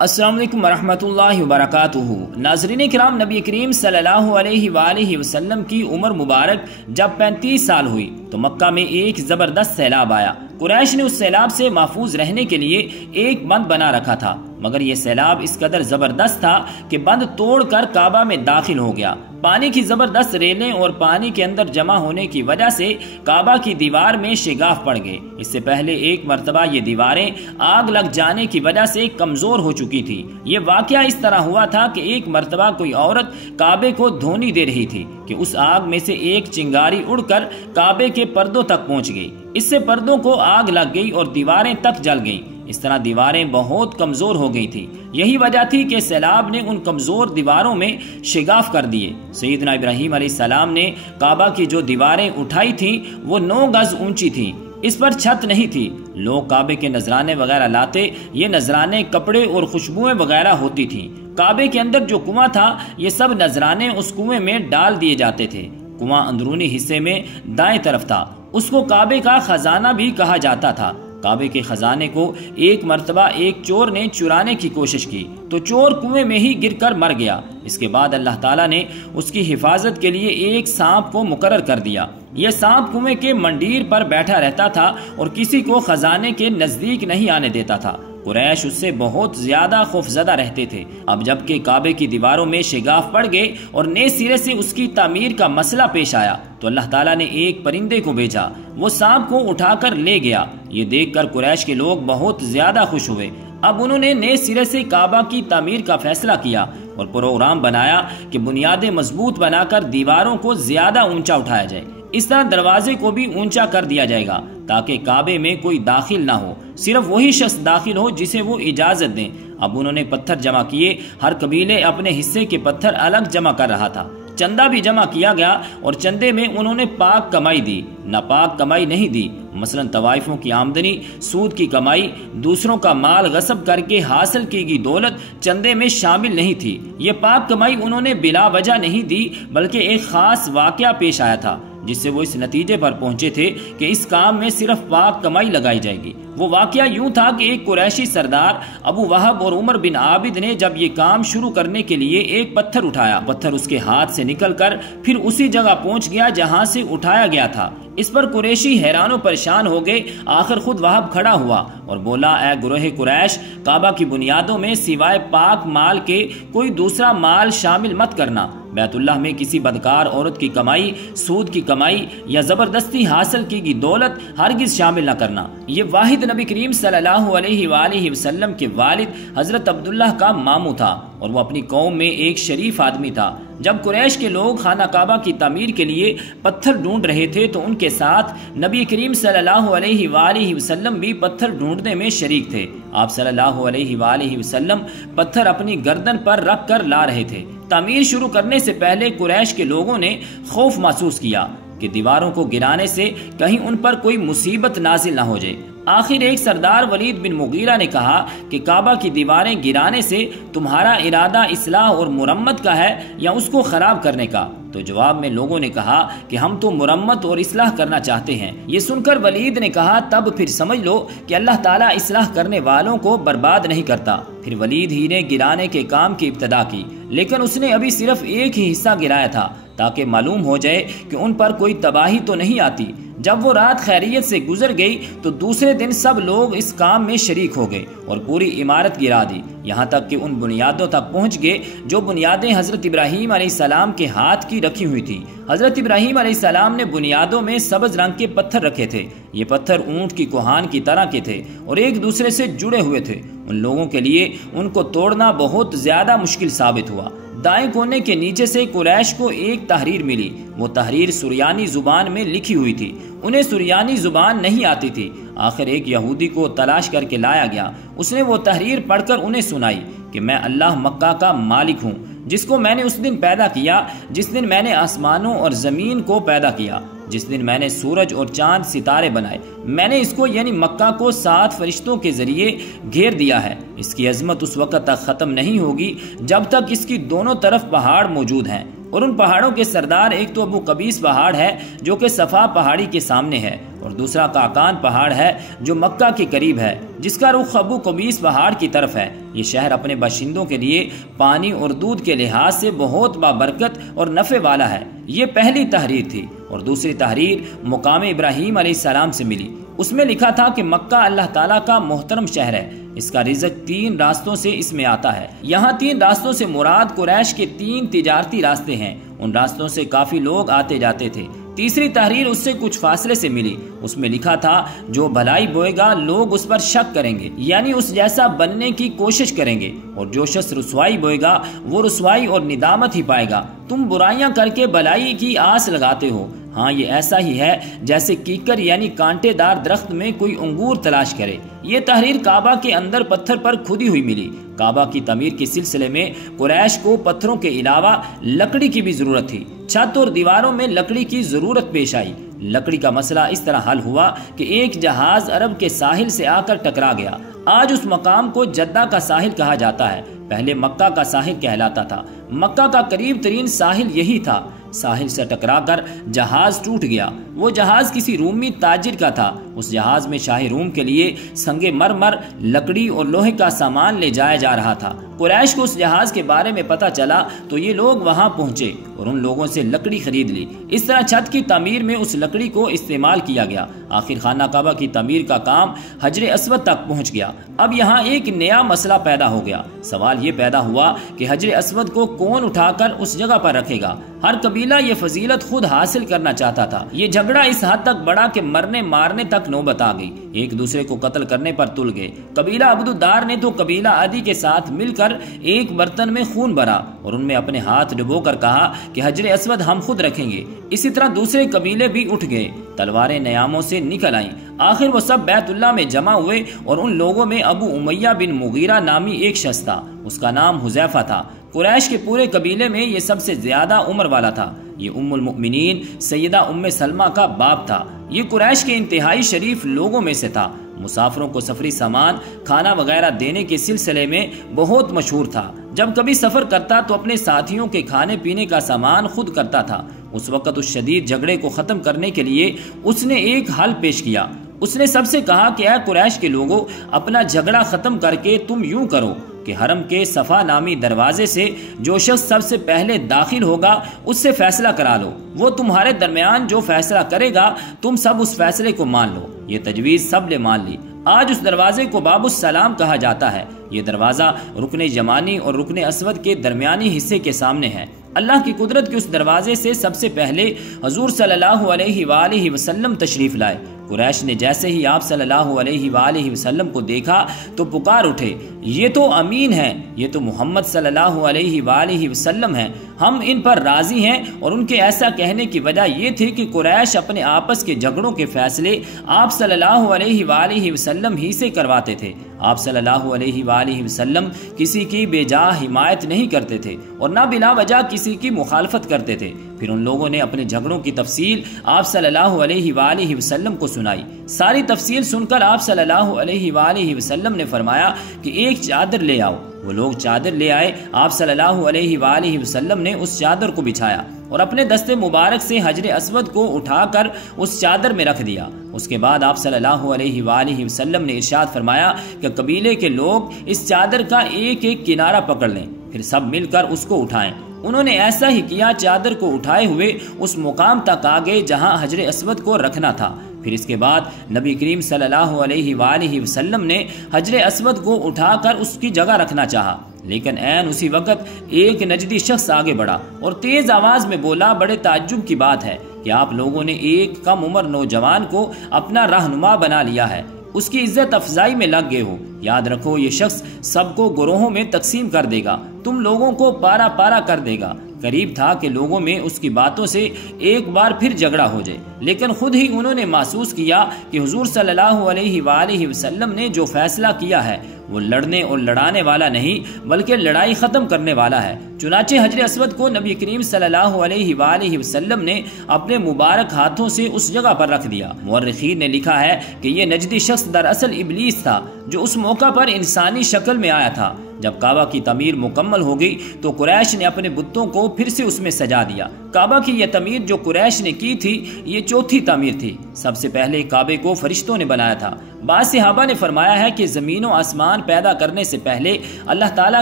السلام علیکم ورحمۃ اللہ وبرکاتہ۔ ناظرین کرام، نبی کریم صلی اللہ علیہ وآلہ وسلم کی عمر مبارک جب 35 سال ہوئی تو مکہ میں ایک زبردست سیلاب آیا۔ قریش نے اس سیلاب سے محفوظ رہنے کے لیے ایک بند بنا رکھا تھا، مگر یہ سیلاب اس قدر زبردست تھا کہ بند توڑ کر کعبہ میں داخل ہو گیا۔ پانی کی زبردست ریلیں اور پانی کے اندر جمع ہونے کی وجہ سے کعبہ کی دیوار میں شگاف پڑ گئے۔ اس سے پہلے ایک مرتبہ یہ دیواریں آگ لگ جانے کی وجہ سے کمزور ہو چکی تھی۔ یہ واقعہ اس طرح ہوا تھا کہ ایک مرتبہ کوئی عورت کعبے کو دھونی دے رہی تھی کہ اس آگ میں سے ایک چنگاری اڑ کر کعبے کے پردوں تک پہنچ گئی۔ اس سے پردوں کو آگ لگ گئی اور دیواریں تک جل گئیں۔ اس طرح دیواریں بہت کمزور ہو گئی تھی۔ یہی وجہ تھی کہ سیلاب نے ان کمزور دیواروں میں شگاف کر دیے۔ سیدنا ابراہیم علیہ السلام نے کعبہ کی جو دیواریں اٹھائی تھیں وہ 9 گز اونچی تھیں۔ اس پر چھت نہیں تھی۔ لوگ کعبے کے نذرانے وغیرہ لاتے، یہ نذرانے کپڑے اور خوشبوئیں وغیرہ ہوتی تھیں۔ کعبے کے اندر جو کنواں تھا یہ سب نذرانے اس کنویں میں ڈال دیے جاتے تھے۔ کنواں اندرونی حصے میں دائیں طرف تھا۔ اس کو کعبے کا خزانہ بھی کہا جاتا تھا۔ کعبے کے خزانے کو ایک مرتبہ ایک چور نے چرانے کی کوشش کی تو چور کنویں میں ہی گر کر مر گیا۔ اس کے بعد اللہ تعالیٰ نے اس کی حفاظت کے لیے ایک سانپ کو مقرر کر دیا۔ یہ سانپ کنویں کے منڈیر پر بیٹھا رہتا تھا اور کسی کو خزانے کے نزدیک نہیں آنے دیتا تھا۔ قریش اس سے بہت زیادہ خوفزدہ رہتے تھے۔ اب جبکہ کعبے کی دیواروں میں شگاف پڑ گئے اور نئے سرے سے اس کی تعمیر کا مسئلہ پیش آیا تو اللہ تعالیٰ نے ایک پرندے کو بھیجا، وہ سانپ کو اٹھا کر لے گیا۔ یہ دیکھ کر قریش کے لوگ بہت زیادہ خوش ہوئے۔ اب انہوں نے نئے سرے سے کعبہ کی تعمیر کا فیصلہ کیا اور پروگرام بنایا کہ بنیادیں مضبوط بنا کر دیواروں کو زیادہ اونچا اٹھایا جائے۔ اس طرح دروازے کو بھی اونچا کر دیا جائے گا تاکہ کعبے میں کوئی داخل نہ ہو، صرف وہی شخص داخل ہو جسے وہ اجازت دیں۔ اب انہوں نے پتھر جمع کیے، ہر قبیلے اپنے حصے کے پتھر الگ جمع کر رہا تھا۔ چندہ بھی جمع کیا گیا اور چندے میں انہوں نے پاک کمائی دی، ناپاک کمائی نہیں دی۔ مثلا طوائفوں کی آمدنی، سود کی کمائی، دوسروں کا مال غصب کر کے حاصل کی گئی دولت چندے میں شامل نہیں تھی۔ یہ پاک کمائی انہوں نے بلا وجہ نہیں دی، بلکہ ایک خاص واقعہ پیش آیا تھا جس سے وہ اس نتیجے پر پہنچے تھے کہ اس کام میں صرف پاک کمائی لگائی جائے گی۔ وہ واقعہ یوں تھا کہ ایک قریشی سردار ابو وہب اور عمر بن عابد نے جب یہ کام شروع کرنے کے لیے ایک پتھر اٹھایا، پتھر اس کے ہاتھ سے نکل کر پھر اسی جگہ پہنچ گیا جہاں سے اٹھایا گیا تھا۔ اس پر قریشی حیران و پریشان ہو گئے۔ آخر خود وہب کھڑا ہوا اور بولا، اے گروہ قریش، کعبہ کی بنیادوں میں سوائے پاک مال کے کوئی دوسرا مال شامل مت کرنا۔ بیت اللہ میں کسی بدکار عورت کی کمائی، سود کی کمائی یا زبردستی حاصل کی گئی دولت ہرگز شامل نہ کرنا۔ یہ واحد نبی کریم صلی اللہ علیہ وآلہ وسلم کے والد حضرت عبداللہ کا ماموں تھا اور وہ اپنی قوم میں ایک شریف آدمی تھا۔ جب قریش کے لوگ خانہ کعبہ کی تعمیر کے لیے پتھر ڈھونڈ رہے تھے تو ان کے ساتھ نبی کریم صلی اللہ علیہ وآلہ وسلم بھی پتھر ڈھونڈنے میں شریک تھے۔ آپ صلی اللہ علیہ وآلہ وسلم پتھر اپنی گردن پر رکھ کر لا رہے تھے۔ تعمیر شروع کرنے سے پہلے قریش کے لوگوں نے خوف محسوس کیا کہ دیواروں کو گرانے سے کہیں ان پر کوئی مصیبت نازل نہ ہو جائے۔ آخر ایک سردار ولید بن مغیرہ نے کہا کہ کعبہ کی دیواریں گرانے سے تمہارا ارادہ اصلاح اور مرمت کا ہے یا اس کو خراب کرنے کا؟ تو جواب میں لوگوں نے کہا کہ ہم تو مرمت اور اصلاح کرنا چاہتے ہیں۔ یہ سن کر ولید نے کہا، تب پھر سمجھ لو کہ اللہ تعالیٰ اصلاح کرنے والوں کو برباد نہیں کرتا۔ پھر ولید ہی نے گرانے کے کام کی ابتدا کی، لیکن اس نے ابھی صرف ایک ہی حصہ گرایا تھا تاکہ معلوم ہو جائے کہ ان پر کوئی تباہی تو نہیں آتی۔ جب وہ رات خیریت سے گزر گئی تو دوسرے دن سب لوگ اس کام میں شریک ہو گئے اور پوری عمارت گرا دی، یہاں تک کہ ان بنیادوں تک پہنچ گئے جو بنیادیں حضرت ابراہیم علیہ السلام کے ہاتھ کی رکھی ہوئی تھی۔ حضرت ابراہیم علیہ السلام نے بنیادوں میں سبز رنگ کے پتھر رکھے تھے۔ یہ پتھر اونٹ کی کوہان کی طرح کے تھے اور ایک دوسرے سے جڑے ہوئے تھے۔ ان لوگوں کے لیے ان کو توڑنا بہت زیادہ مشکل ثابت ہوا۔ دائیں کونے کے نیچے سے قریش کو ایک تحریر ملی۔ وہ تحریر سریانی زبان میں لکھی ہوئی تھی۔ انہیں سریانی زبان نہیں آتی تھی۔ آخر ایک یہودی کو تلاش کر کے لایا گیا۔ اس نے وہ تحریر پڑھ کر انہیں سنائی کہ میں اللہ مکہ کا مالک ہوں، جس کو میں نے اس دن پیدا کیا جس دن میں نے آسمانوں اور زمین کو پیدا کیا، جس دن میں نے سورج اور چاند ستارے بنائے۔ میں نے اس کو یعنی مکہ کو 7 فرشتوں کے ذریعے گھیر دیا ہے۔ اس کی عظمت اس وقت تک ختم نہیں ہوگی جب تک اس کی دونوں طرف پہاڑ موجود ہیں اور ان پہاڑوں کے سردار ایک تو ابو قبیس پہاڑ ہے جو کہ صفا پہاڑی کے سامنے ہے، اور دوسرا قعقان پہاڑ ہے جو مکہ کے قریب ہے، جس کا رخ ابو قبیس پہاڑ کی طرف ہے۔ یہ شہر اپنے باشندوں کے لیے پانی اور دودھ کے لحاظ سے بہت بابرکت اور نفع والا ہے۔ یہ پہلی تحریر تھی، اور دوسری تحریر مقام ابراہیم علیہ السلام سے ملی۔ اس میں لکھا تھا کہ مکہ اللہ تعالیٰ کا محترم شہر ہے، اس کا رزق 3 راستوں سے اس میں آتا ہے۔ یہاں 3 راستوں سے مراد قریش کے 3 تجارتی راستے ہیں، ان راستوں سے کافی لوگ آتے جاتے تھے۔ تیسری تحریر اس سے کچھ فاصلے سے ملی، اس میں لکھا تھا جو بھلائی بوئے گا لوگ اس پر شک کریں گے، یعنی اس جیسا بننے کی کوشش کریں گے، اور جو شخص رسوائی بوئے گا وہ رسوائی اور ندامت ہی پائے گا۔ تم برائیاں کر کے بھلائی کی آس لگاتے ہو، ہاں یہ ایسا ہی ہے جیسے کیکر یعنی کانٹے دار درخت میں کوئی انگور تلاش کرے۔ یہ تحریر کعبہ کے اندر پتھر پر کھدی ہوئی ملی۔ کعبہ کی تعمیر کے سلسلے میں قریش کو پتھروں کے علاوہ لکڑی کی بھی ضرورت تھی۔ چھت اور دیواروں میں لکڑی کی ضرورت پیش آئی۔ لکڑی کا مسئلہ اس طرح حل ہوا کہ ایک جہاز عرب کے ساحل سے آ کر ٹکرا گیا۔ آج اس مقام کو جدہ کا ساحل کہا جاتا ہے، پہلے مکہ کا ساحل کہلاتا تھا۔ مکہ کا قریب ترین ساحل یہی تھا۔ ساحل سے ٹکرا کر جہاز ٹوٹ گیا۔ وہ جہاز کسی رومی تاجر کا تھا۔ اس جہاز میں شاہ روم کے لیے سنگ مرمر، لکڑی اور لوہے کا سامان لے جایا جا رہا تھا۔ قریش کو اس جہاز کے بارے میں پتہ چلا تو یہ لوگ وہاں پہنچے اور ان لوگوں سے لکڑی خرید لی۔ اس طرح چھت کی تعمیر میں اس لکڑی کو استعمال کیا گیا۔ آخر خانہ کعبہ کی تعمیر کا کام حجر اسود تک پہنچ گیا۔ اب یہاں ایک نیا مسئلہ پیدا ہو گیا۔ سوال یہ پیدا ہوا کہ حجر اسود کو کون اٹھا کر اس جگہ پر رکھے گا؟ ہر قبیلہ یہ فضیلت خود حاصل کرنا چاہتا تھا۔ یہ جھگڑا اس حد تک بڑھا کہ مرنے مارنے تک نوبت آ گئی، ایک دوسرے کو قتل کرنے پر تل گئے۔ قبیلہ عبدالدار نے تو قبیلہ عدی کے ساتھ مل کر ایک برتن میں خون بھرا اور ان میں اپنے ہاتھ ڈبو کر کہا کہ حجر اسود ہم خود رکھیں گے۔ اسی طرح دوسرے قبیلے بھی اٹھ گئے، تلواریں نیاموں سے نکل آئیں۔ آخر وہ سب بیت اللہ میں جمع ہوئے اور ان لوگوں میں ابو امیہ بن مغیرہ نامی ایک شخص تھا، اس کا نام حذیفہ تھا۔ قریش کے پورے قبیلے میں یہ سب سے زیادہ عمر والا تھا۔ یہ ام المؤمنین سیدہ ام سلمہ کا باپ تھا۔ یہ قریش کے انتہائی شریف لوگوں میں سے تھا۔ مسافروں کو سفری سامان کھانا وغیرہ دینے کے سلسلے میں بہت مشہور تھا۔ جب کبھی سفر کرتا تو اپنے ساتھیوں کے کھانے پینے کا سامان خود کرتا تھا۔ اس وقت اس شدید جھگڑے کو ختم کرنے کے لیے اس نے ایک حل پیش کیا۔ اس نے سب سے کہا کہ اے قریش کے لوگوں، اپنا جھگڑا ختم کر کے تم یوں کرو کہ حرم کے صفا نامی دروازے سے جو شخص سب سے پہلے داخل ہوگا اس سے فیصلہ کرا لو۔ وہ تمہارے درمیان جو فیصلہ کرے گا تم سب اس فیصلے کو مان لو۔ یہ تجویز سب نے مان لی۔ آج اس دروازے کو باب السلام کہا جاتا ہے۔ یہ دروازہ رکن یمانی اور رکن اسود کے درمیانی حصے کے سامنے ہے۔ اللہ کی قدرت کے اس دروازے سے سب سے پہلے حضور صلی اللہ علیہ وآلہ وسلم تشریف لائے۔ قریش نے جیسے ہی آپ صلی اللہ علیہ وآلہ وسلم کو دیکھا تو پکار اٹھے، یہ تو امین ہیں، یہ تو محمد صلی اللہ علیہ وآلہ وسلم ہیں، ہم ان پر راضی ہیں۔ اور ان کے ایسا کہنے کی وجہ یہ تھی کہ قریش اپنے آپس کے جھگڑوں کے فیصلے آپ صلی اللہ علیہ وآلہ وسلم ہی سے کرواتے تھے۔ آپ صلی اللہ علیہ وآلہ وسلم کسی کی بے جا حمایت نہیں کرتے تھے اور نہ بلا وجہ کسی کی مخالفت کرتے تھے۔ پھر ان لوگوں نے اپنے جھگڑوں کی تفصیل آپ صلی اللہ علیہ وآلہ وسلم کو سنائی۔ ساری تفصیل سن کر آپ صلی اللہ علیہ وآلہ وسلم نے فرمایا کہ ایک چادر لے آؤ۔ وہ لوگ چادر لے آئے۔ آپ صلی اللہ علیہ وآلہ وسلم نے اس چادر کو بچھایا اور اپنے دست مبارک سے حجر اسود کو اٹھا کر اس چادر میں رکھ دیا۔ اس کے بعد آپ صلی اللہ علیہ وآلہ وسلم نے ارشاد فرمایا کہ قبیلے کے لوگ اس چادر کا ایک ایک کنارہ پکڑ لیں، پھر سب مل کر اس کو اٹھائیں۔ انہوں نے ایسا ہی کیا، چادر کو اٹھائے ہوئے اس مقام تک آ گئے جہاں حجر اسود کو رکھنا تھا۔ پھر اس کے بعد نبی کریم صلی اللہ علیہ وآلہ وسلم نے حجر اسود کو اٹھا کر اس کی جگہ رکھنا چاہا، لیکن عین اسی وقت ایک نجدی شخص آگے بڑھا اور تیز آواز میں بولا، بڑے تعجب کی بات ہے کہ آپ لوگوں نے ایک کم عمر نوجوان کو اپنا رہنما بنا لیا ہے، اس کی عزت افزائی میں لگ گئے ہو۔ یاد رکھو یہ شخص سب کو گروہوں میں تقسیم کر دے گا، تم لوگوں کو پارا پارا کر دے گا۔ قریب تھا کہ لوگوں میں اس کی باتوں سے ایک بار پھر جھگڑا ہو جائے، لیکن خود ہی انہوں نے محسوس کیا کہ حضور صلی اللہ علیہ وآلہ وسلم نے جو فیصلہ کیا ہے وہ لڑنے اور لڑانے والا نہیں بلکہ لڑائی ختم کرنے والا ہے۔ چنانچہ حجر اسود کو نبی کریم صلی اللہ علیہ وآلہ وسلم نے اپنے مبارک ہاتھوں سے اس جگہ پر رکھ دیا۔ مورخین نے لکھا ہے کہ یہ نجدی شخص دراصل ابلیس تھا جو اس موقع پر انسانی شکل میں آیا تھا۔ جب کعبہ کی تعمیر مکمل ہو گئی تو قریش نے اپنے بتوں کو پھر سے اس میں سجا دیا۔ کعبہ کی یہ تعمیر جو قریش نے کی تھی یہ چوتھی تعمیر تھی۔ سب سے پہلے کعبے کو فرشتوں نے بنایا تھا۔ بعض صحابہ نے فرمایا ہے کہ زمین و آسمان پیدا کرنے سے پہلے اللہ تعالیٰ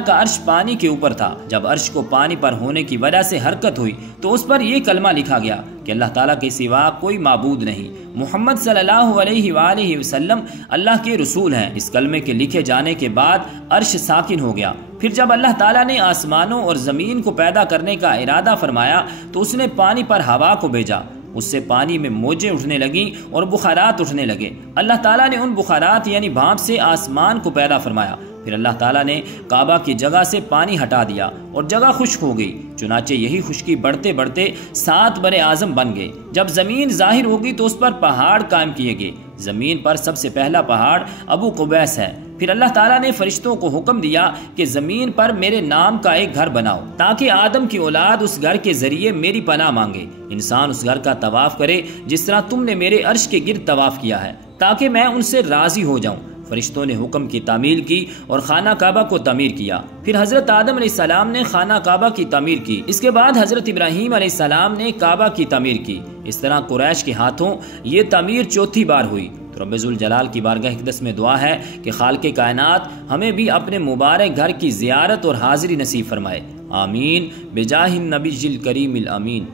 کا عرش پانی کے اوپر تھا۔ جب عرش کو پانی پر ہونے کی وجہ سے حرکت ہوئی تو اس پر یہ کلمہ لکھا گیا کہ اللہ تعالیٰ کے سوا کوئی معبود نہیں، محمد صلی اللہ علیہ وآلہ وسلم اللہ کے رسول ہیں۔ اس کلمے کے لکھے جانے کے بعد عرش ساکن ہو گیا۔ پھر جب اللہ تعالیٰ نے آسمانوں اور زمین کو پیدا کرنے کا ارادہ فرمایا تو اس نے پانی پر ہوا کو بھیجا۔ اس سے پانی میں موجیں اٹھنے لگیں اور بخارات اٹھنے لگے۔ اللہ تعالیٰ نے ان بخارات یعنی بھاپ سے آسمان کو پیدا فرمایا۔ پھر اللہ تعالیٰ نے کعبہ کی جگہ سے پانی ہٹا دیا اور جگہ خشک ہو گئی۔ چنانچہ یہی خشکی بڑھتے بڑھتے 7 بر اعظم بن گئے۔ جب زمین ظاہر ہوگی تو اس پر پہاڑ قائم کیے گئے۔ زمین پر سب سے پہلا پہاڑ ابو قبیس ہے۔ پھر اللہ تعالیٰ نے فرشتوں کو حکم دیا کہ زمین پر میرے نام کا ایک گھر بناؤ تاکہ آدم کی اولاد اس گھر کے ذریعے میری پناہ مانگے۔ انسان اس گھر کا طواف کرے جس طرح تم نے میرے عرش کے گرد طواف کیا ہے تاکہ میں ان سے راضی ہو جاؤں۔ فرشتوں نے حکم کی تعمیل کی اور خانہ کعبہ کو تعمیر کیا۔ پھر حضرت آدم علیہ السلام نے خانہ کعبہ کی تعمیر کی۔ اس کے بعد حضرت ابراہیم علیہ السلام نے کعبہ کی تعمیر کی۔ اس طرح قریش کے ہاتھوں یہ تعمیر چوتھی بار ہوئی۔ تو رب ذوالجلال کی بارگاہ اقدس میں دعا ہے کہ خالق کائنات ہمیں بھی اپنے مبارک گھر کی زیارت اور حاضری نصیب فرمائے۔ آمین بجاہ النبی الکریم الامین۔